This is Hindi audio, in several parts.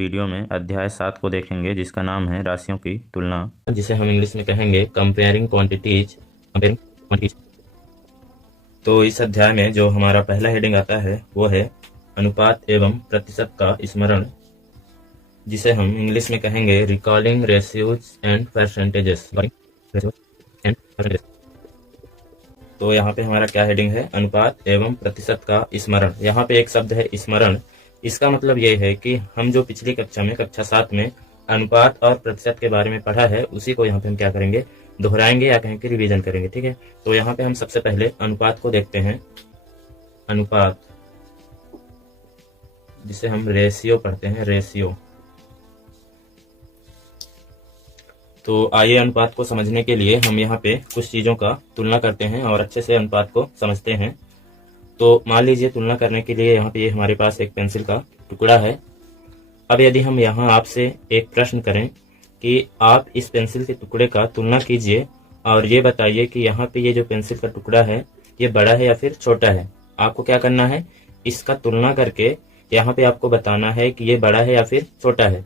वीडियो में अध्याय 7 को देखेंगे जिसका नाम है राशियों की तुलना, जिसे हम इंग्लिश में कहेंगे कंपेयरिंग क्वांटिटीज। तो इस अध्याय में जो हमारा पहला हेडिंग आता है वो है अनुपात एवं प्रतिशत का स्मरण, जिसे हम इंग्लिश में कहेंगे रिकॉलिंग रेशियोज एंड परसेंटेजेस। तो यहाँ पे हमारा क्या हेडिंग है, अनुपात एवं प्रतिशत का स्मरण। यहाँ पे एक शब्द है स्मरण। इसका मतलब ये है कि हम जो पिछली कक्षा में कक्षा 7 में अनुपात और प्रतिशत के बारे में पढ़ा है उसी को यहाँ पे हम क्या करेंगे, दोहराएंगे या कहें कि रिवीजन करेंगे। ठीक है, तो यहाँ पे हम सबसे पहले अनुपात को देखते हैं। अनुपात जिसे हम रेशियो पढ़ते हैं, रेशियो। तो आइए अनुपात को समझने के लिए हम यहाँ पे कुछ चीजों का तुलना करते हैं और अच्छे से अनुपात को समझते हैं। तो मान लीजिए तुलना करने के लिए यहाँ पे हमारे पास एक पेंसिल का टुकड़ा है। अब यदि हम यहाँ आपसे एक प्रश्न करें कि आप इस पेंसिल के टुकड़े का तुलना कीजिए और ये बताइए कि यहाँ पे ये जो पेंसिल का टुकड़ा है ये बड़ा है या फिर छोटा है। आपको क्या करना है, इसका तुलना करके यहाँ पे आपको बताना है कि ये बड़ा है या फिर छोटा है।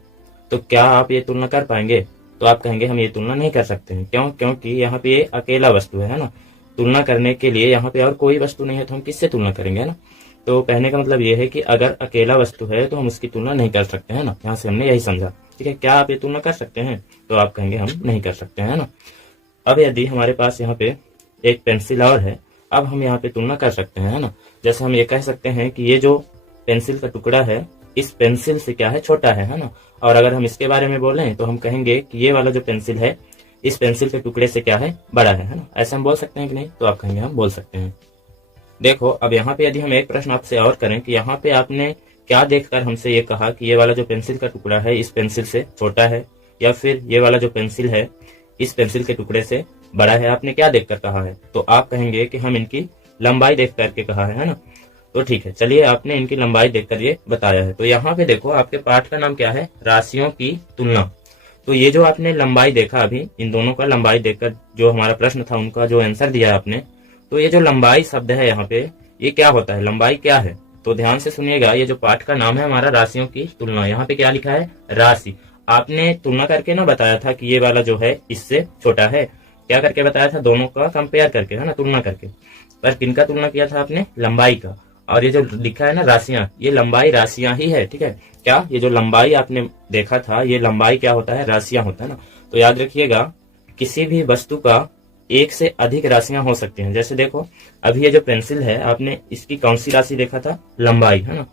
तो क्या आप ये तुलना कर पाएंगे? तो आप कहेंगे हम ये तुलना नहीं कर सकते हैं। क्यों? क्योंकि यहाँ पे ये अकेला वस्तु है ना। तुलना करने के लिए यहाँ पे और कोई वस्तु नहीं है तो हम किससे तुलना करेंगे, है ना। तो कहने का मतलब ये है कि अगर अकेला वस्तु है तो हम उसकी तुलना नहीं कर सकते, है ना। यहाँ से हमने यही समझा। ठीक है, क्या आप ये तुलना कर सकते हैं? तो आप कहेंगे हम नहीं कर सकते हैं, ना। अब यदि हमारे पास यहाँ पे एक पेंसिल और है, अब हम यहाँ पे तुलना कर सकते हैं, है ना। जैसे हम ये कह सकते हैं कि ये जो पेंसिल का टुकड़ा है इस पेंसिल से क्या है, छोटा है ना। और अगर हम इसके बारे में बोलें तो हम कहेंगे कि ये वाला जो पेंसिल है इस पेंसिल के टुकड़े से क्या है, बड़ा है ना। ऐसा हम बोल सकते हैं कि नहीं? तो आप कहेंगे हम बोल सकते हैं। देखो अब यहाँ पे यदि हम एक प्रश्न आपसे और करें कि यहाँ पे आपने क्या देखकर हमसे ये कहा कि ये वाला जो पेंसिल का टुकड़ा है इस पेंसिल से छोटा है या फिर ये वाला जो पेंसिल है इस पेंसिल के टुकड़े से बड़ा है, आपने क्या देखकर कहा है? तो आप कहेंगे कि हम इनकी लंबाई देख करके कहा है ना। तो ठीक है, चलिए आपने इनकी लंबाई देखकर ये बताया है। तो यहाँ पे देखो आपके पाठ का नाम क्या है, राशियों की तुलना। तो ये जो आपने लंबाई देखा अभी, इन दोनों का लंबाई देखकर जो हमारा प्रश्न था उनका जो आंसर दिया आपने, तो ये जो लंबाई शब्द है यहाँ पे ये क्या होता है, लंबाई क्या है? तो ध्यान से सुनिएगा, ये जो पाठ का नाम है हमारा राशियों की तुलना, यहाँ पे क्या लिखा है, राशि। आपने तुलना करके ना बताया था कि ये वाला जो है इससे छोटा है, क्या करके बताया था, दोनों का कंपेयर करके, है ना, तुलना करके। पर किनका तुलना किया था आपने, लंबाई का। और ये जो लिखा है ना राशियां, ये लंबाई राशियां ही है। ठीक है, क्या ये जो लंबाई आपने देखा था ये लंबाई क्या होता है, राशियां होता है ना। तो याद रखिएगा किसी भी वस्तु का एक से अधिक राशियां हो सकती हैं। जैसे देखो अभी ये जो पेंसिल है आपने इसकी कौन सी राशि देखा था, लंबाई, है ना।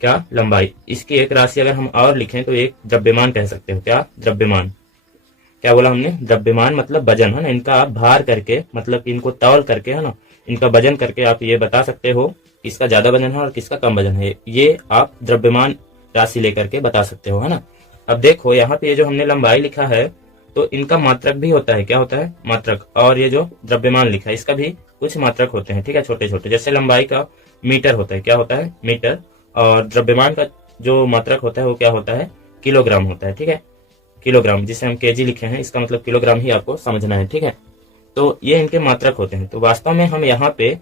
क्या लंबाई, इसकी एक राशि अगर हम और लिखें तो एक द्रव्यमान कह सकते हो। क्या द्रव्यमान, क्या बोला हमने, द्रव्यमान मतलब वजन, है ना। इनका आप भार करके मतलब इनको तौल करके, है ना, इनका वजन करके आप ये बता सकते हो किसका ज्यादा वजन है और किसका कम वजन है। ये आप द्रव्यमान राशि लेकर के बता सकते हो, है ना। अब देखो यहाँ पे ये जो हमने लंबाई लिखा है तो इनका मात्रक भी होता है, क्या होता है, मात्रक। और ये जो द्रव्यमान लिखा है इसका भी कुछ मात्रक होते हैं। ठीक है, छोटे छोटे। जैसे लंबाई का मीटर होता है, क्या होता है, मीटर। और द्रव्यमान का जो मात्रक होता है वो क्या होता है, किलोग्राम होता है। ठीक है, किलोग्राम, जिसे हम केजी लिखे हैं इसका मतलब किलोग्राम ही आपको समझना है। ठीक है, तो ये इनके मात्रक होते हैं। तो वास्तव में हम यहाँ पे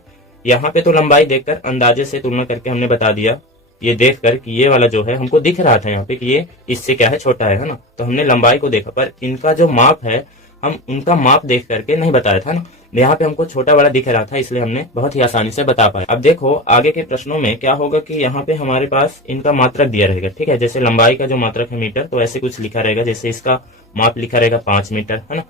तो लंबाई देखकर अंदाजे से तुलना करके हमने बता दिया, ये देखकर कि ये वाला जो है हमको दिख रहा था यहाँ पे कि ये इससे क्या है, छोटा है ना। तो हमने लंबाई को देखा, पर इनका जो माप है हम उनका माप देख करके नहीं बताया था ना। यहाँ पे हमको छोटा वाला दिख रहा था इसलिए हमने बहुत ही आसानी से बता पाया। अब देखो आगे के प्रश्नों में क्या होगा कि यहाँ पे हमारे पास इनका मात्रक दिया रहेगा। ठीक है, जैसे लंबाई का जो मात्रक है मीटर, तो ऐसे कुछ लिखा रहेगा। जैसे इसका माप लिखा रहेगा 5 मीटर, है ना।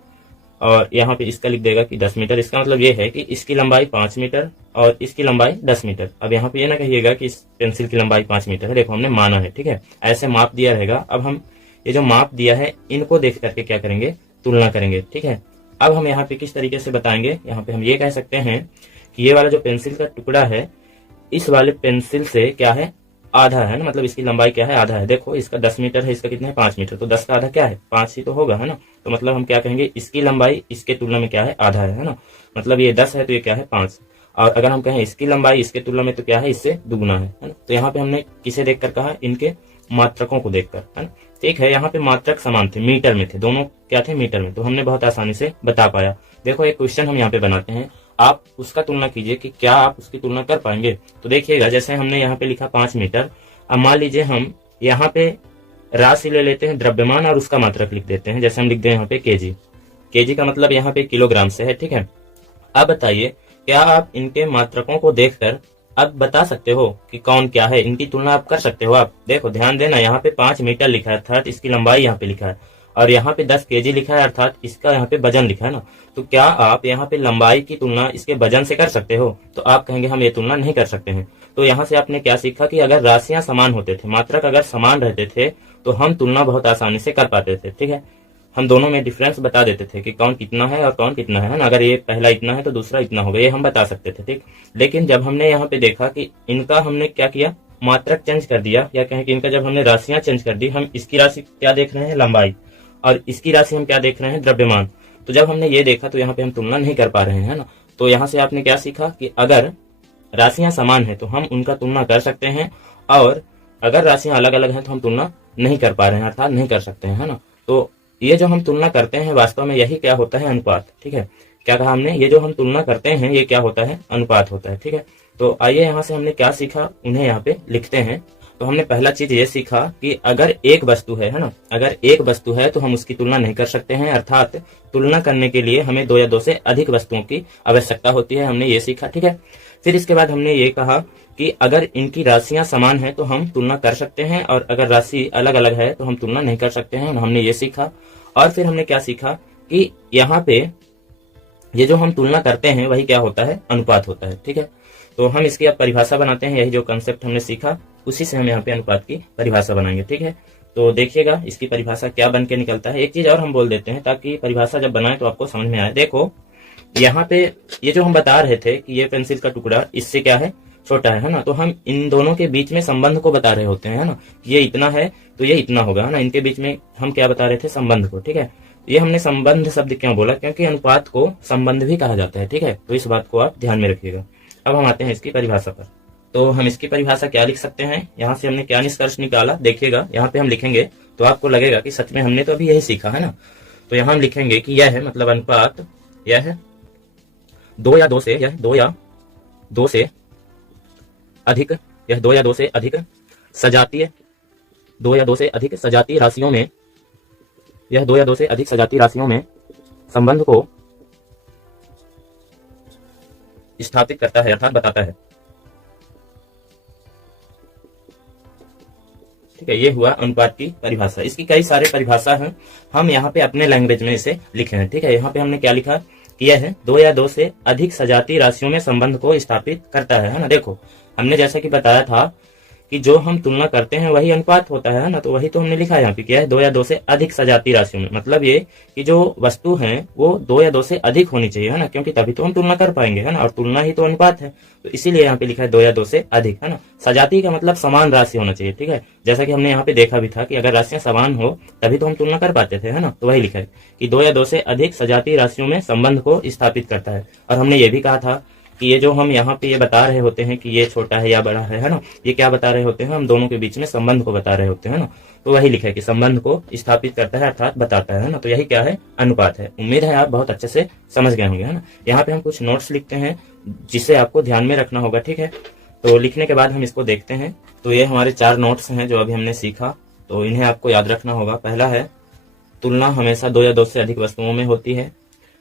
और यहाँ पे इसका लिख देगा कि 10 मीटर। इसका मतलब ये है कि इसकी लंबाई 5 मीटर और इसकी लंबाई 10 मीटर। अब यहाँ पे ये ना कहिएगा कि इस पेंसिल की लंबाई 5 मीटर है, देखो हमने माना है। ठीक है, ऐसे माप दिया रहेगा। अब हम ये जो माप दिया है इनको देख करके क्या करेंगे, तुलना करेंगे। ठीक है, अब हम यहाँ पे किस तरीके से बताएंगे, यहाँ पे हम ये कह सकते हैं कि ये वाला जो पेंसिल का टुकड़ा है इस वाले पेंसिल से क्या है, आधा है ना। मतलब इसकी लंबाई क्या है, आधा है। देखो इसका 10 मीटर है, इसका कितना है, 5 मीटर। तो 10 का आधा क्या है, 5 ही तो होगा, है ना। तो मतलब हम क्या कहेंगे, इसकी लंबाई इसके तुलना में क्या है, आधा है ना। मतलब ये 10 है तो ये क्या है, 5। और अगर हम कहें इसकी लंबाई इसके तुलना में तो क्या है, इससे दुगुना है ना। तो यहाँ पे हमने किसे देखकर कहा, इनके मात्रकों को देखकर, है ना। ठीक है, यहाँ पे मात्रक समान थे, मीटर में थे, दोनों क्या थे, मीटर में। तो हमने बहुत आसानी से बता पाया। देखो एक क्वेश्चन हम यहाँ पे बनाते हैं, आप उसका तुलना कीजिए कि क्या आप उसकी तुलना कर पाएंगे। तो देखिएगा जैसे हमने यहाँ पे लिखा 5 मीटर। अब मान लीजिए हम यहाँ पे राशि ले लेते हैं, द्रव्यमान, और उसका मात्रक लिख देते हैं। जैसे हम लिख दें यहाँ पे केजी, केजी का मतलब यहाँ पे किलोग्राम से है, ठीक है। अब बताइए, क्या आप इनके मात्रकों को देखकर अब बता सकते हो कि कौन क्या है? इनकी तुलना आप कर सकते हो। आप देखो, ध्यान देना, यहाँ पे 5 मीटर लिखा है अर्थात इसकी लंबाई यहाँ पे लिखा है, और यहाँ पे 10 केजी लिखा है अर्थात इसका यहाँ पे वजन लिखा है ना। तो क्या आप यहाँ पे लंबाई की तुलना इसके वजन से कर सकते हो? तो आप कहेंगे हम ये तुलना नहीं कर सकते हैं। तो यहाँ से आपने क्या सीखा कि अगर राशियां समान होते थे, मात्रक अगर समान रहते थे, तो हम तुलना बहुत आसानी से कर पाते थे, ठीक है। हम दोनों में डिफरेंस बता देते थे कि कौन कितना है और कौन कितना है ना। अगर ये पहला इतना है तो दूसरा इतना होगा, ये हम बता सकते थे, ठीक। लेकिन जब हमने यहाँ पे देखा कि इनका हमने क्या किया, मात्रक चेंज कर दिया, या कहें कि इनका जब हमने राशियां चेंज कर दी, हम इसकी राशि क्या देख रहे हैं, लंबाई, और इसकी राशि हम क्या देख रहे हैं, द्रव्यमान। तो जब हमने ये देखा तो यहाँ पे हम तुलना नहीं कर पा रहे हैं, है ना। तो यहाँ से आपने क्या सीखा कि अगर राशियां समान है तो हम उनका तुलना कर सकते हैं, और अगर राशियां अलग अलग हैं तो हम तुलना नहीं कर पा रहे हैं, अर्थात नहीं कर सकते हैं, है ना। तो ये जो हम तुलना करते हैं वास्तव में यही क्या होता है, अनुपात, ठीक है। क्या कहा हमने, ये जो हम तुलना करते हैं ये क्या होता है, अनुपात होता है, ठीक है। तो आइए यहाँ से हमने क्या सीखा, उन्हें यहाँ पे लिखते हैं। तो हमने पहला चीज ये सीखा कि अगर एक वस्तु है ना, अगर एक वस्तु है तो हम उसकी तुलना नहीं कर सकते हैं, अर्थात तुलना करने के लिए हमें 2 या 2 से अधिक वस्तुओं की आवश्यकता होती है। हमने ये सीखा, ठीक है। फिर इसके बाद हमने ये कहा कि अगर इनकी राशियां समान है तो हम तुलना कर सकते हैं, और अगर राशि अलग अलग है तो हम तुलना नहीं कर सकते हैं। हमने ये सीखा। और फिर हमने क्या सीखा कि यहाँ पे ये जो हम तुलना करते हैं वही क्या होता है, अनुपात होता है, ठीक है। तो हम इसकी अब परिभाषा बनाते हैं। यही जो कंसेप्ट हमने सीखा उसी से हम यहाँ पे अनुपात की परिभाषा बनाएंगे, ठीक है। तो देखिएगा इसकी परिभाषा क्या बन के निकलता है। एक चीज और हम बोल देते हैं ताकि परिभाषा जब बनाए तो आपको समझ में आए। देखो यहाँ पे ये जो हम बता रहे थे कि ये पेंसिल का टुकड़ा इससे क्या है, छोटा है ना। तो हम इन दोनों के बीच में संबंध को बता रहे होते हैं, है ना। ये इतना है तो ये इतना होगा, है ना। इनके बीच में हम क्या बता रहे थे, संबंध को, ठीक है। ये हमने संबंध शब्द क्यों बोला, क्योंकि अनुपात को संबंध भी कहा जाता है, ठीक है। तो इस बात को आप ध्यान में रखिएगा। अब हम आते हैं इसकी परिभाषा पर। तो हम इसकी परिभाषा क्या लिख सकते हैं, यहाँ से हमने क्या निष्कर्ष निकाला, देखिएगा यहाँ पे हम लिखेंगे तो आपको लगेगा कि सच में हमने तो अभी यही सीखा, है ना। तो यहाँ हम लिखेंगे कि यह है, मतलब अनुपात यह है 2 या 2 से, यह 2 या 2 से अधिक, यह 2 या 2 से अधिक सजातीय, 2 या 2 से अधिक सजातीय राशियों में, यह 2 या 2 से अधिक सजातीय राशियों में संबंध को स्थापित करता है, अर्थात बताता है, ठीक है। ये हुआ अनुपात की परिभाषा। इसकी कई सारे परिभाषा हैं, हम यहाँ पे अपने लैंग्वेज में इसे लिखे हैं, ठीक है। यहाँ पे हमने क्या लिखा, किया है 2 या 2 से अधिक सजातीय राशियों में संबंध को स्थापित करता है ना। देखो हमने जैसा कि बताया था कि जो हम तुलना करते हैं वही अनुपात होता है ना। तो वही तो हमने लिखा है यहाँ पे, क्या है 2 या 2 से अधिक सजातीय राशियों में, मतलब ये कि जो वस्तु है वो 2 या 2 से अधिक होनी चाहिए, है ना, क्योंकि तभी तो हम तुलना कर पाएंगे, है ना। और तुलना ही तो अनुपात है, तो इसीलिए यहाँ पे लिखा है 2 या 2 से अधिक, है ना। सजातीय का मतलब समान राशि होना चाहिए, ठीक है। जैसा कि हमने यहाँ पे देखा भी था कि अगर राशियां समान हो तभी तो हम तुलना कर पाते थे, है ना। तो वही लिखा है कि 2 या 2 से अधिक सजातीय राशियों में संबंध को स्थापित करता है। और हमने ये भी कहा था कि ये जो हम यहाँ पे ये बता रहे होते हैं कि ये छोटा है या बड़ा है ना, ये क्या बता रहे होते हैं, हम दोनों के बीच में संबंध को बता रहे होते हैं ना। तो वही लिखा है कि संबंध को स्थापित करता है, अर्थात बताता है ना। तो यही क्या है, अनुपात है। उम्मीद है आप बहुत अच्छे से समझ गए होंगे, है ना। यहाँ पे हम कुछ नोट्स लिखते हैं जिसे आपको ध्यान में रखना होगा, ठीक है। तो लिखने के बाद हम इसको देखते हैं। तो ये हमारे 4 नोट्स हैं जो अभी हमने सीखा, तो इन्हें आपको याद रखना होगा। पहला है, तुलना हमेशा 2 या 2 से अधिक वस्तुओं में होती है।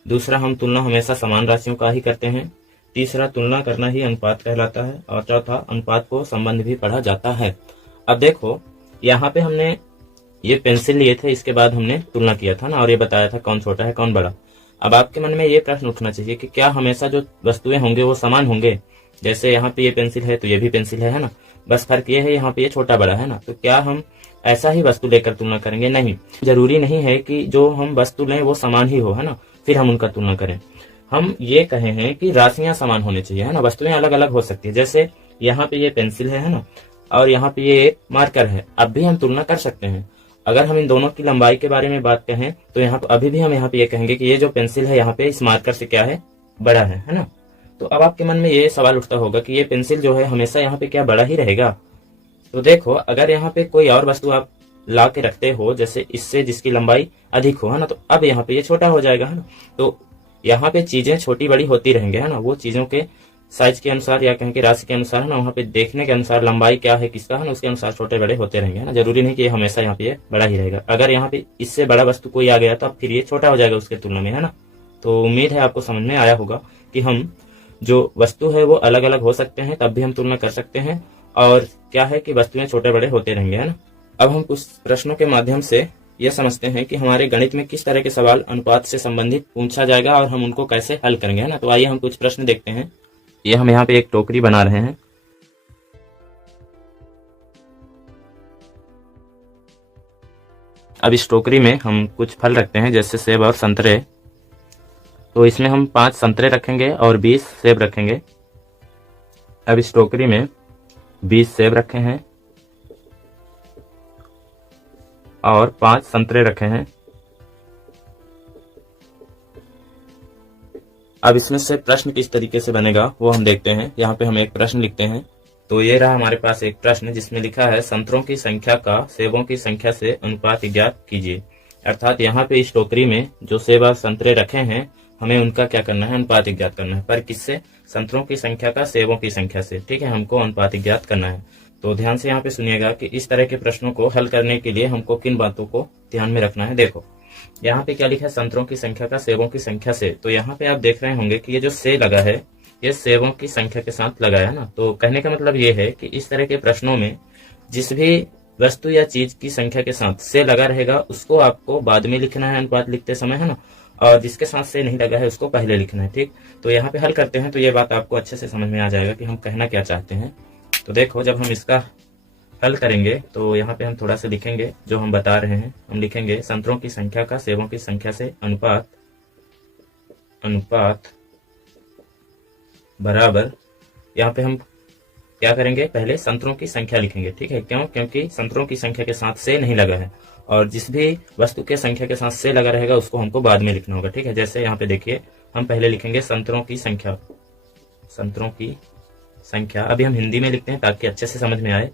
दूसरा, हम तुलना हमेशा समान राशियों का ही करते हैं। तीसरा, तुलना करना ही अनुपात कहलाता है। और चौथा, अनुपात को संबंध भी पढ़ा जाता है। अब देखो यहाँ पे हमने ये पेंसिल लिए थे, इसके बाद हमने तुलना किया था ना, और ये बताया था कौन छोटा है कौन बड़ा। अब आपके मन में ये प्रश्न उठना चाहिए कि क्या हमेशा जो वस्तुएं होंगे वो समान होंगे। जैसे यहाँ पे ये पेंसिल है तो ये भी पेंसिल है ना, बस फर्क ये है यहाँ पे ये छोटा बड़ा है ना। तो क्या हम ऐसा ही वस्तु लेकर तुलना करेंगे? नहीं, जरूरी नहीं है कि जो हम वस्तु लें वो समान ही हो, है ना, फिर हम उनका तुलना करें। हम ये कहे हैं कि राशियां समान होनी चाहिए, है ना। वस्तुएं अलग अलग हो सकती है, जैसे यहाँ पे ये पेंसिल है ना, और यहाँ पे ये एक मार्कर है। अब भी हम तुलना कर सकते हैं। अगर हम इन दोनों की लंबाई के बारे में बात कहें तो यहाँ पे अभी भी हम यहाँ पे ये कहेंगे कि ये जो पेंसिल है यहाँ पे इस मार्कर से क्या है, बड़ा है ना। तो अब आपके मन में ये सवाल उठता होगा कि ये पेंसिल जो है हमेशा यहाँ पे क्या बड़ा ही रहेगा? तो देखो, अगर यहाँ पे कोई और वस्तु आप ला के रखते हो जैसे इससे जिसकी लंबाई अधिक हो, है ना, तो अब यहाँ पे ये छोटा हो जाएगा, है ना। तो यहाँ पे चीजें छोटी बड़ी होती रहेंगे, है ना। वो चीजों के साइज के अनुसार या कहें कि राशि के अनुसार है ना, वहाँ पे देखने के अनुसार लंबाई क्या है किसका है ना, उसके अनुसार छोटे बड़े होते रहेंगे है ना। जरूरी नहीं कि ये हमेशा यहाँ पे बड़ा ही रहेगा। अगर यहाँ पे इससे बड़ा वस्तु कोई आ गया तो अब फिर ये छोटा हो जाएगा उसके तुलना में है ना। तो उम्मीद है आपको समझ में आया होगा कि हम जो वस्तु है वो अलग अलग हो सकते हैं, तब भी हम तुलना कर सकते हैं, और क्या है कि वस्तुएं छोटे बड़े होते रहेंगे है ना। अब हम कुछ प्रश्नों के माध्यम से यह समझते हैं कि हमारे गणित में किस तरह के सवाल अनुपात से संबंधित पूछा जाएगा और हम उनको कैसे हल करेंगे है ना। तो आइए हम कुछ प्रश्न देखते हैं। ये हम यहाँ पे एक टोकरी बना रहे हैं। अब इस टोकरी में हम कुछ फल रखते हैं जैसे सेब और संतरे। तो इसमें हम 5 संतरे रखेंगे और 20 सेब रखेंगे। अब इस टोकरी में 20 सेब रखे हैं और 5 संतरे रखे हैं। अब इसमें से प्रश्न किस तरीके से बनेगा वो हम देखते हैं। यहाँ पे हम एक प्रश्न लिखते हैं। तो ये रहा हमारे पास एक प्रश्न जिसमें लिखा है संतरों की संख्या का सेबों की संख्या से अनुपात ज्ञात कीजिए। अर्थात यहाँ पे इस टोकरी में जो सेब और संतरे रखे हैं हमें उनका क्या करना है, अनुपात ज्ञात करना है। पर किससे? संतरों की संख्या का सेबों की संख्या से। ठीक है, हमको अनुपात ज्ञात करना है। तो ध्यान से यहाँ पे सुनिएगा कि इस तरह के प्रश्नों को हल करने के लिए हमको किन बातों को ध्यान में रखना है। देखो यहाँ पे क्या लिखा है, संतरों की संख्या का सेबों की संख्या से। तो यहाँ पे आप देख रहे होंगे कि ये जो से लगा है ये सेबों की संख्या के साथ लगा है ना। तो कहने का मतलब ये है कि इस तरह के प्रश्नों में जिस भी वस्तु या चीज की संख्या के साथ से लगा रहेगा उसको आपको बाद में लिखना है अनुपात लिखते समय है ना, और जिसके साथ से नहीं लगा है उसको पहले लिखना है। ठीक, तो यहाँ पे हल करते हैं तो ये बात आपको अच्छे से समझ में आ जाएगा कि हम कहना क्या चाहते हैं। तो देखो जब हम इसका हल करेंगे तो यहाँ पे हम थोड़ा सा लिखेंगे जो हम बता रहे हैं। हम लिखेंगे संतरों की संख्या का सेबों की संख्या से अनुपात बराबर, यहाँ पे हम क्या करेंगे, पहले संतरों की संख्या लिखेंगे। ठीक है, क्यों? क्योंकि संतरों की संख्या के साथ से नहीं लगा है और जिस भी वस्तु के संख्या के साथ से लगा रहेगा उसको हमको बाद में लिखना होगा। ठीक है, जैसे यहाँ पे देखिए हम पहले लिखेंगे संतरों की संख्या। संतरों की संख्या अभी हम हिंदी में लिखते हैं ताकि अच्छे से समझ में आए।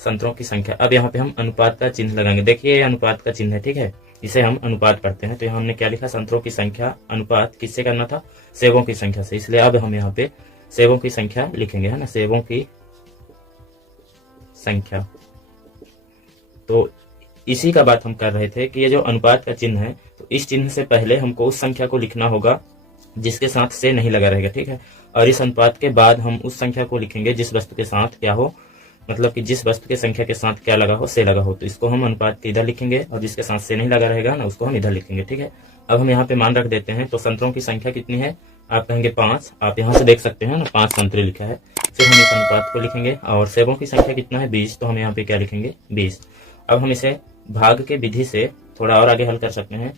संतरों की संख्या। अब यहाँ पे हम अनुपात का चिन्ह लगाएंगे। देखिए ये अनुपात का चिन्ह है। ठीक है, इसे हम अनुपात पढ़ते हैं। तो यहाँ हमने क्या लिखा, संतरों की संख्या अनुपात किससे करना था, सेबों की संख्या से। इसलिए अब हम यहाँ पे सेबों की संख्या लिखेंगे है ना, सेबों की संख्या। तो इसी का बात हम कर रहे थे कि ये जो अनुपात का चिन्ह है तो इस चिन्ह से पहले हमको उस संख्या को लिखना होगा जिसके साथ से नहीं लगा रहेगा। ठीक है, और इस अनुपात के बाद हम उस संख्या को लिखेंगे जिस वस्तु के साथ क्या हो, मतलब कि जिस वस्तु के संख्या के साथ क्या लगा हो, से लगा हो। तो इसको हम अनुपात इधर लिखेंगे और जिसके साथ से नहीं लगा रहेगा ना उसको हम इधर लिखेंगे। ठीक है, अब हम यहाँ पे मान रख देते हैं। तो संतरों की संख्या कितनी है, आप कहेंगे 5। आप यहाँ से देख सकते हैं ना 5 संतरे लिखा है। फिर हम इस अनुपात को लिखेंगे और सेबों की संख्या कितना है 20, तो हम यहाँ पे क्या लिखेंगे 20। अब हम इसे भाग के विधि से थोड़ा और आगे हल कर सकते हैं।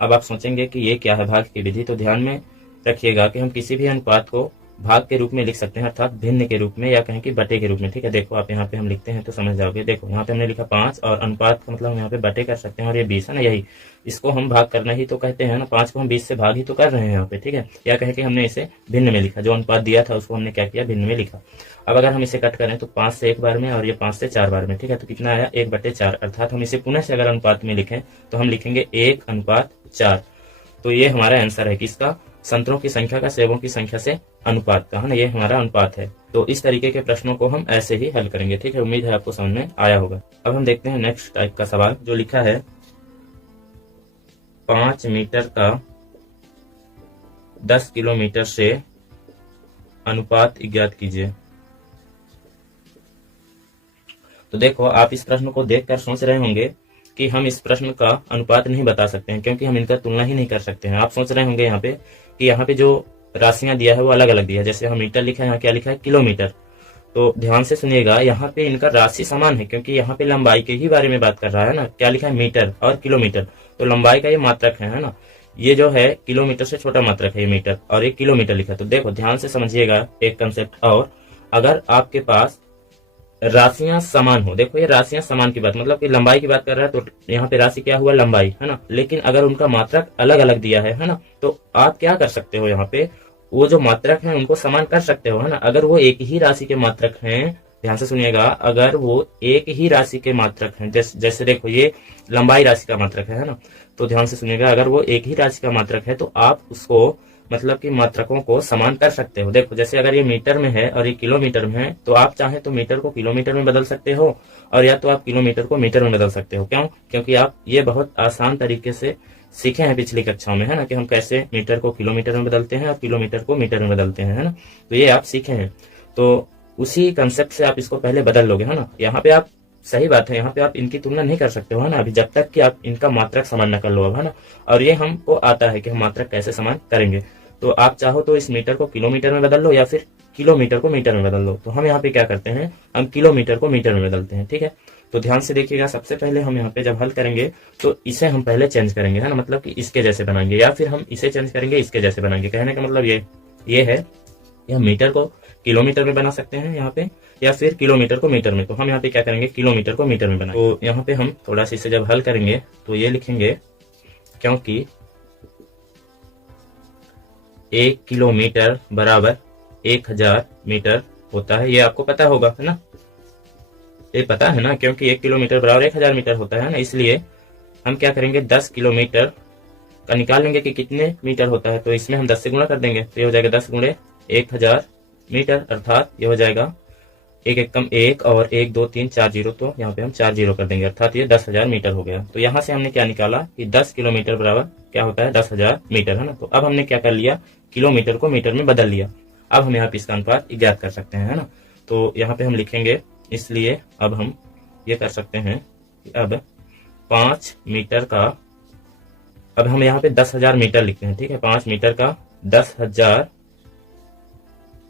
अब आप सोचेंगे कि ये क्या है भाग की विधि, तो ध्यान में रखिएगा कि हम किसी भी अनुपात को भाग के रूप में लिख सकते हैं, अर्थात भिन्न के रूप में या कहें कि बटे के रूप में। ठीक है, देखो आप यहाँ पे हम लिखते हैं तो समझ जाओगे। देखो यहाँ पे हमने लिखा 5 और अनुपात का मतलब हम यहाँ पे बटे कर सकते हैं और ये 20 है ना, यही इसको हम भाग करना ही तो कहते हैं ना। 5 को हम 20 से भाग ही तो कर रहे हैं यहाँ पे। ठीक है, या कहें कि हमने इसे भिन्न में लिखा, जो अनुपात दिया था उसको हमने क्या किया, भिन्न में लिखा। अब अगर हम इसे कट करें तो 5 से 1 बार में और ये 5 से 4 बार में। ठीक है, तो कितना आया 1/4। अर्थात हम इसे पुनः से अगर अनुपात में लिखें तो हम लिखेंगे 1:4। तो ये हमारा आंसर है किसका, संतरों की संख्या का सेबों की संख्या से अनुपात का है ना, ये हमारा अनुपात है। तो इस तरीके के प्रश्नों को हम ऐसे ही हल करेंगे। ठीक है, उम्मीद है आपको समझ में आया होगा। अब हम देखते हैं नेक्स्ट टाइप का सवाल जो लिखा है 5 मीटर का 10 किलोमीटर से अनुपात ज्ञात कीजिए। तो देखो आप इस प्रश्न को देखकर सोच रहे होंगे कि हम इस प्रश्न का अनुपात नहीं बता सकते हैं क्योंकि हम इनका तुलना ही नहीं कर सकते हैं। आप सोच रहे होंगे यहाँ पे कि यहाँ पे जो राशियां दिया है वो अलग अलग दिया है, जैसे हम मीटर लिखा है, यहाँ क्या लिखा है किलोमीटर। तो ध्यान से सुनिएगा, यहाँ पे इनका राशि समान है क्योंकि यहाँ पे लंबाई के ही बारे में बात कर रहा है ना। क्या लिखा है, मीटर और किलोमीटर। तो लंबाई का ये मात्रक है ना, ये जो है किलोमीटर से छोटा मात्रक है ये मीटर, और ये किलोमीटर लिखा है। तो देखो ध्यान से समझिएगा एक कंसेप्ट, और अगर आपके पास राशियां समान हो, देखो ये राशियां समान की बात मतलब कि लंबाई की बात कर रहा है, तो यहाँ पे राशि क्या हुआ, लंबाई है ना। लेकिन अगर उनका मात्रक अलग अलग दिया है ना, तो आप क्या कर सकते हो, यहाँ पे वो जो मात्रक है उनको समान कर सकते हो है ना। अगर वो एक ही राशि के मात्रक हैं, ध्यान से सुनिएगा, अगर वो एक ही राशि के मात्रक हैं, जैसे देखो ये लंबाई राशि का मात्रक है ना, तो ध्यान से सुनिएगा, अगर वो एक ही राशि का मात्रक है तो आप उसको मतलब कि मात्रकों को समान कर सकते हो। देखो जैसे अगर ये मीटर में है और ये किलोमीटर में है, तो आप चाहे तो मीटर को किलोमीटर में बदल सकते हो, और या तो आप किलोमीटर को मीटर में बदल सकते हो। क्यों? क्योंकि आप ये बहुत आसान तरीके से सीखे हैं पिछली कक्षाओं में, है ना, कि हम कैसे मीटर को किलोमीटर में बदलते हैं और किलोमीटर को मीटर में बदलते हैं, है ना। तो ये आप सीखे हैं, तो उसी कंसेप्ट से आप इसको पहले बदल लोगे, है ना। यहाँ पे आप, सही बात है, यहाँ पे आप इनकी तुलना नहीं कर सकते हो, है ना, अभी, जब तक कि आप इनका मात्रक समान न कर लो अब, है ना। और ये हमको आता है कि हम मात्रक कैसे समान करेंगे। तो आप चाहो तो इस मीटर को किलोमीटर में बदल लो या फिर किलोमीटर को मीटर में बदल लो। तो हम यहाँ पे क्या करते हैं, हम किलोमीटर को मीटर में बदलते हैं, ठीक है। तो ध्यान से देखिएगा, सबसे पहले हम यहाँ पे जब हल करेंगे तो इसे हम पहले चेंज करेंगे, है ना, मतलब कि इसके जैसे बनाएंगे, या फिर हम इसे चेंज करेंगे, इसके जैसे बनाएंगे। कहने का मतलब ये है, यह मीटर को किलोमीटर में बना सकते हैं यहाँ पे, या फिर किलोमीटर को मीटर में। तो हम यहाँ पे क्या करेंगे, किलोमीटर को मीटर में बनाएंगे। तो यहाँ पे हम थोड़ा सा इसे जब हल करेंगे तो ये लिखेंगे, क्योंकि 1 किलोमीटर बराबर 1000 मीटर होता है। ये आपको पता होगा, है ना, ये पता है ना, क्योंकि 1 किलोमीटर बराबर 1000 मीटर होता है ना। इसलिए हम क्या करेंगे, 10 किलोमीटर का निकाल लेंगे कि कितने मीटर होता है, तो इसमें हम 10 से गुणा कर देंगे। तो ये हो जाएगा 10 गुणे 1000 मीटर, अर्थात ये हो जाएगा 1 एकम 1 और 1 2 3 4 जीरो, तो यहाँ पे हम 4 जीरो कर देंगे, अर्थात ये 10,000 मीटर हो गया। तो यहाँ से हमने क्या निकाला कि 10 किलोमीटर बराबर क्या होता है, 10,000 मीटर, है ना। तो अब हमने क्या कर लिया, किलोमीटर को मीटर में बदल लिया। अब हम यहाँ पे इसका अनुपात ज्ञात कर सकते हैं, है ना। तो यहाँ पे हम लिखेंगे, इसलिए अब हम ये कर सकते हैं कि अब 5 मीटर का, अब हम यहाँ पे 10,000 मीटर लिखते हैं, ठीक है। 5 मीटर का 10,000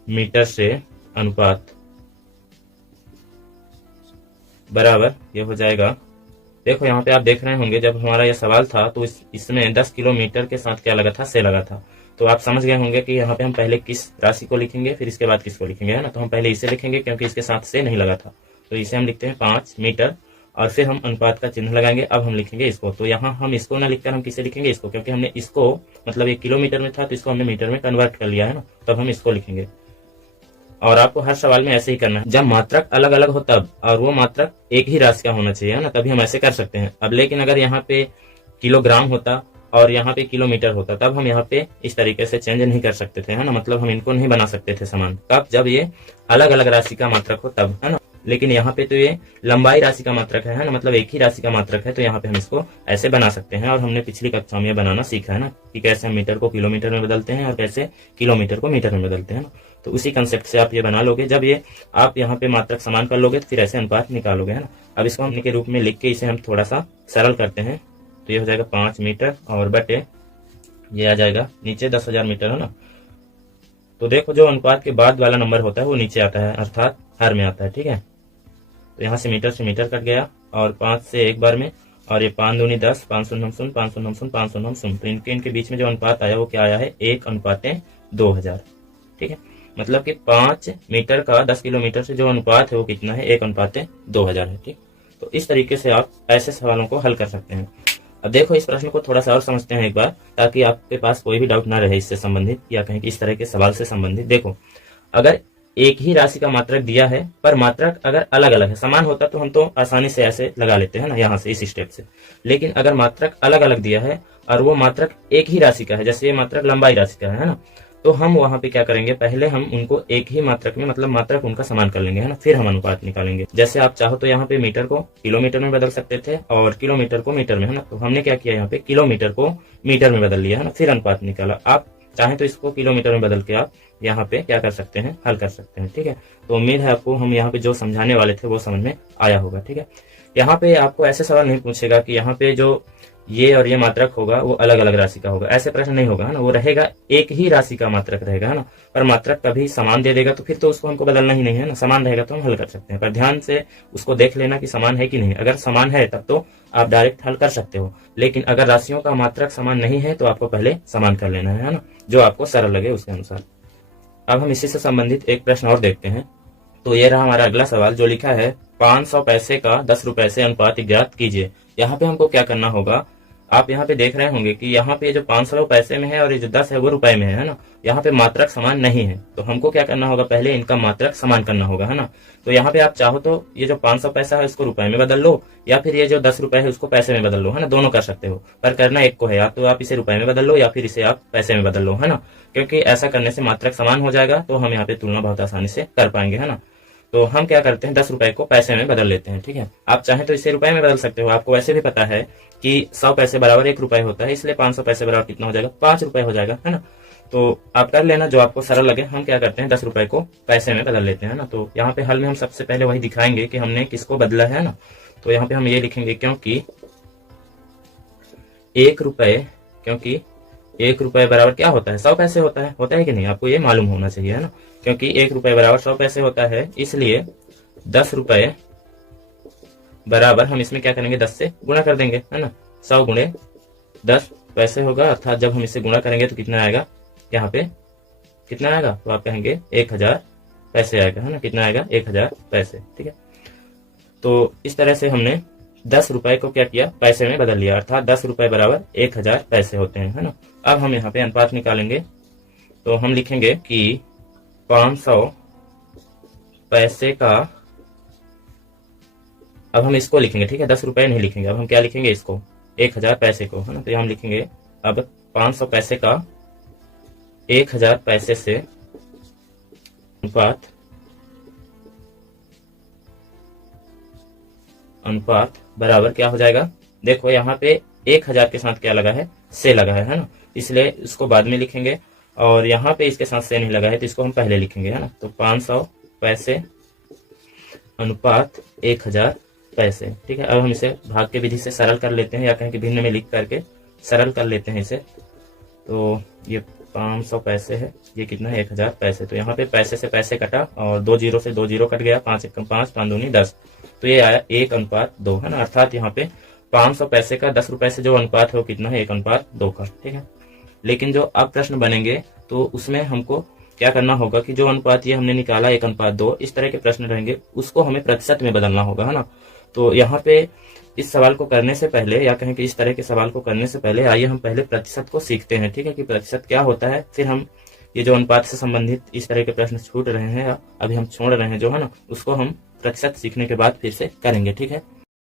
मीटर से अनुपात बराबर ये हो जाएगा। देखो यहाँ पे आप देख रहे होंगे, जब हमारा यह सवाल था तो इसमें 10 किलोमीटर के साथ क्या लगा था, से लगा था। तो आप समझ गए होंगे कि यहाँ पे हम पहले किस राशि को लिखेंगे, फिर इसके बाद किसको लिखेंगे, है ना। तो हम पहले इसे लिखेंगे क्योंकि इसके साथ से नहीं लगा था, तो इसे हम लिखते हैं 5 मीटर, और फिर हम अनुपात का चिन्ह लगाएंगे। अब हम लिखेंगे इसको, तो यहाँ हम इसको ना लिखकर हम किसे लिखेंगे, इसको, क्योंकि हमने इसको, मतलब ये किलोमीटर में था तो इसको हमने मीटर में कन्वर्ट कर लिया है ना, तब हम इसको लिखेंगे। और आपको हर सवाल में ऐसे ही करना है, जब मात्रक अलग अलग हो तब, और वो मात्रक एक ही राशि का होना चाहिए, है ना, तभी हम ऐसे कर सकते हैं। अब लेकिन अगर यहाँ पे किलोग्राम होता और यहाँ पे किलोमीटर होता, तब हम यहाँ पे इस तरीके से चेंज नहीं कर सकते थे, है ना, मतलब हम इनको नहीं बना सकते थे समान। कब? जब ये अलग अलग राशि का मात्रक हो तब, है ना। लेकिन यहाँ पे तो ये लंबाई राशि का मात्रक है ना, मतलब एक ही राशि का मात्रक है, तो यहाँ पे हम इसको ऐसे बना सकते हैं। और हमने पिछली कक्षा में बनाना सीखा है ना, कि कैसे हम मीटर को किलोमीटर में बदलते हैं और कैसे किलोमीटर को मीटर में बदलते हैं ना। तो उसी कंसेप्ट से आप ये बना लोगे। जब ये आप यहाँ पे मात्रक समान कर लोगे तो फिर ऐसे अनुपात निकालोगे, है ना। अब इसको हम के रूप में लिख के इसे हम थोड़ा सा सरल करते हैं। तो ये हो जाएगा 5 मीटर और बटे ये आ जाएगा नीचे 10,000 मीटर, है ना। तो देखो जो अनुपात के बाद वाला नंबर होता है वो नीचे आता है, अर्थात हर में आता है, ठीक है। तो यहाँ से मीटर कट गया और 5 से एक बार में, और ये 5 दूनी 10, 5 शून्य हम शून्य, 5 शून्य हम शून्य, 5 शून्य हम शून्य। तो इनके बीच में जो अनुपात आया वो क्या आया है, 1:2000, ठीक है। मतलब कि 5 मीटर का 10 किलोमीटर से जो अनुपात है वो कितना है, 1:2000 है, ठीक। तो इस तरीके से आप ऐसे सवालों को हल कर सकते हैं। अब देखो इस प्रश्न को थोड़ा सा और समझते हैं एक बार, ताकि आपके पास कोई भी डाउट ना रहे इससे संबंधित, या कहीं इस तरह के सवाल से संबंधित। देखो अगर एक ही राशि का मात्रक दिया है, पर मात्रक अगर अलग अलग है, समान होता तो हम तो आसानी से ऐसे लगा लेते हैं ना, यहाँ से इस स्टेप से। लेकिन अगर मात्रक अलग अलग दिया है और वो मात्रक एक ही राशि का है, जैसे ये मात्रक लंबाई राशि का है ना, तो हम वहां पे क्या करेंगे, पहले हम उनको एक ही मात्रक में, मतलब मात्रक उनका समान कर लेंगे, है ना, फिर हम अनुपात निकालेंगे। जैसे आप चाहो तो यहाँ पे मीटर को किलोमीटर में बदल सकते थे और किलोमीटर को मीटर में, है ना। तो हमने क्या किया, यहाँ पे किलोमीटर को मीटर में बदल लिया, है ना, फिर अनुपात निकाला। आप चाहे तो इसको किलोमीटर में बदल के आप यहाँ पे क्या कर सकते हैं, हल कर सकते हैं, ठीक है। तो उम्मीद है आपको हम यहाँ पे जो समझाने वाले थे वो समझ में आया होगा, ठीक है। यहाँ पे आपको ऐसे सवाल नहीं पूछेगा कि यहाँ पे जो ये और ये मात्रक होगा वो अलग अलग राशि का होगा, ऐसे प्रश्न नहीं होगा, है ना। वो रहेगा एक ही राशि का मात्रक रहेगा, है ना। पर मात्रक कभी समान दे देगा तो फिर तो उसको हमको बदलना ही नहीं है ना, समान रहेगा तो हम हल कर सकते हैं। पर ध्यान से उसको देख लेना कि समान है कि नहीं। अगर समान है तब तो आप डायरेक्ट हल कर सकते हो, लेकिन अगर राशियों का मात्रक समान नहीं है तो आपको पहले समान कर लेना है ना, जो आपको सरल लगे उसके अनुसार। अब हम इसी से संबंधित एक प्रश्न और देखते हैं। तो ये रहा हमारा अगला सवाल, जो लिखा है 500 पैसे का 10 रुपए से अनुपात ज्ञात कीजिए। यहाँ पे हमको क्या करना होगा, आप यहाँ पे देख रहे होंगे कि यहाँ पे जो 500 पैसे में है और ये जो 10 है वो रुपए में है ना। यहाँ पे मात्रक समान नहीं है, तो हमको क्या करना होगा, पहले इनका मात्रक समान करना होगा, है ना। तो यहाँ पे आप चाहो तो ये जो 500 पैसा है इसको रुपए में बदल लो, या फिर ये जो 10 रुपए है उसको पैसे में बदल लो, है ना। दोनों कर सकते हो, पर करना एक को है, या तो आप इसे रुपए में बदल लो या फिर इसे आप पैसे में बदल लो, है ना। क्योंकि ऐसा करने से मात्रक समान हो जाएगा, तो हम यहाँ पे तुलना बहुत आसानी से कर पाएंगे, है ना। तो हम क्या करते हैं, 10 रुपए को पैसे में बदल लेते हैं, ठीक है। आप चाहें तो इसे रुपए में बदल सकते हो। आपको वैसे भी पता है कि 100 पैसे बराबर 1 रुपए होता है, इसलिए 500 पैसे बराबर कितना हो जाएगा, 5 रुपए हो जाएगा, है ना। तो आप कर लेना जो आपको सरल लगे। हम क्या करते हैं, 10 रुपए को पैसे में बदल लेते हैं ना। तो यहाँ पे हल में हम सबसे पहले वही दिखाएंगे कि हमने किसको बदला है ना। तो यहाँ पे हम ये लिखेंगे, क्योंकि 1 रुपए बराबर क्या होता है, 100 पैसे होता है कि नहीं, आपको ये मालूम होना चाहिए, है ना। क्योंकि 1 रुपए बराबर 100 पैसे होता है, इसलिए 10 रुपए बराबर हम इसमें क्या करेंगे, 10 से गुणा कर देंगे, है ना। 100 गुणे 10 पैसे होगा, अर्थात जब हम इसे गुणा करेंगे तो कितना आएगा, यहाँ पे कितना आएगा, तो आप कहेंगे 1000 पैसे आएगा, है ना। कितना आएगा, 1000 पैसे, ठीक है। तो इस तरह से हमने 10 रुपए को क्या किया, पैसे में बदल लिया, अर्थात 10 रुपए बराबर 1000 पैसे होते हैं, है ना। अब हम यहाँ पे अनुपात निकालेंगे, तो हम लिखेंगे कि 500 पैसे का, अब हम इसको लिखेंगे, ठीक है, 10 रुपए नहीं लिखेंगे, अब हम क्या लिखेंगे, इसको 1000 पैसे को, है ना। तो हम लिखेंगे अब 500 पैसे का 1000 पैसे से अनुपात बराबर क्या हो जाएगा, देखो यहाँ पे 1000 के साथ क्या लगा है, से लगा है ना, इसलिए इसको बाद में लिखेंगे। और यहाँ पे इसके साथ से नहीं लगा है, तो इसको हम पहले लिखेंगे, है ना। तो 500 पैसे अनुपात 1000 पैसे, ठीक है। अब हम इसे भाग के विधि से सरल कर लेते हैं, या कहें कि भिन्न में लिख करके सरल कर लेते हैं इसे। तो ये 500 पैसे है, ये कितना है, 1000 पैसे। तो यहाँ पे पैसे से पैसे कटा और 2 जीरो से 2 जीरो कट गया, 5 एकम 5, 5 दूनी 10, तो ये आया 1:2, है ना। अर्थात यहाँ पे 500 पैसे का 10 रुपए से जो अनुपात है वो कितना है, 1:2 का, ठीक है। लेकिन जो अब प्रश्न बनेंगे तो उसमें हमको क्या करना होगा कि जो अनुपात ये हमने निकाला 1:2, इस तरह के प्रश्न रहेंगे, उसको हमें प्रतिशत में बदलना होगा, है ना। तो यहाँ पे इस सवाल को करने से पहले, या कहें कि इस तरह के सवाल को करने से पहले, आइए हम पहले प्रतिशत को सीखते हैं, ठीक है, कि प्रतिशत क्या होता है। फिर हम ये जो अनुपात से संबंधित इस तरह के प्रश्न छूट रहे हैं, अभी हम छोड़ रहे हैं जो, है ना, उसको हम प्रतिशत सीखने के बाद फिर से करेंगे, ठीक है।